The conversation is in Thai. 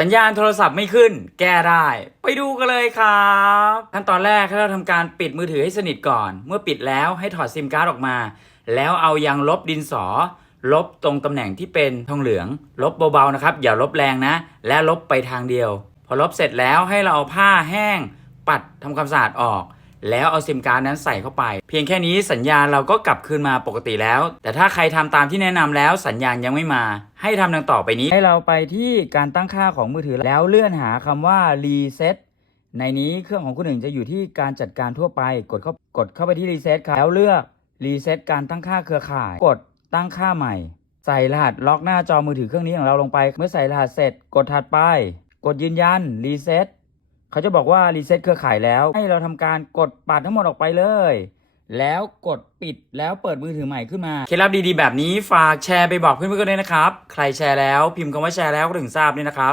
สัญญาณโทรศัพท์ไม่ขึ้น แก้ได้ ไปดูกันเลยครับขั้นตอนแรกให้เราทำการปิดมือถือให้สนิทก่อน เมื่อปิดแล้วให้ถอดซิมการ์ดออกมา แล้วเอายางลบดินสอ ลบตรงตำแหน่งที่เป็นทองเหลือง ลบเบาๆนะครับ อย่าลบแรงนะ และลบไปทางเดียว พอลบเสร็จแล้วให้เราเอาผ้าแห้ง ปัดทำความสะอาดออก แล้วเอาซิมการ์ดนั้นใส่เข้าไป เพียงแค่นี้สัญญาณเราก็กลับคืนมาปกติแล้ว แต่ถ้าใครทำตามที่แนะนำแล้วสัญญาณยังไม่มา ให้ทำดังต่อไปนี้ ให้เราไปที่การตั้งค่าของมือถือแล้วเลื่อนหาคำว่า reset ในนี้เครื่องของคุณหนึ่งจะอยู่ที่การจัดการทั่วไป กดเข้ากดเข้าไปที่ reset ครับแล้วเลือก reset การตั้งค่าเครือข่าย กดตั้งค่าใหม่ ใส่รหัสล็อกหน้าจอมือถือเครื่องนี้ของเราลงไป เมื่อใส่รหัสเสร็จ กดถัดไป กดยืนยัน reset เขาจะบอกว่ารีเซ็ตเครือข่ายแล้ว ให้เราทำการกดปัดทั้งหมดออกไปเลย แล้วกดปิดแล้วเปิดมือถือใหม่ขึ้นมาเคล็ดลับดีๆแบบนี้ฝากแชร์ไปบอกเพื่อนๆกันด้วยนะครับ ใครแชร์แล้วพิมพ์คำว่าแชร์แล้วก็ถึงทราบด้วยนะครับ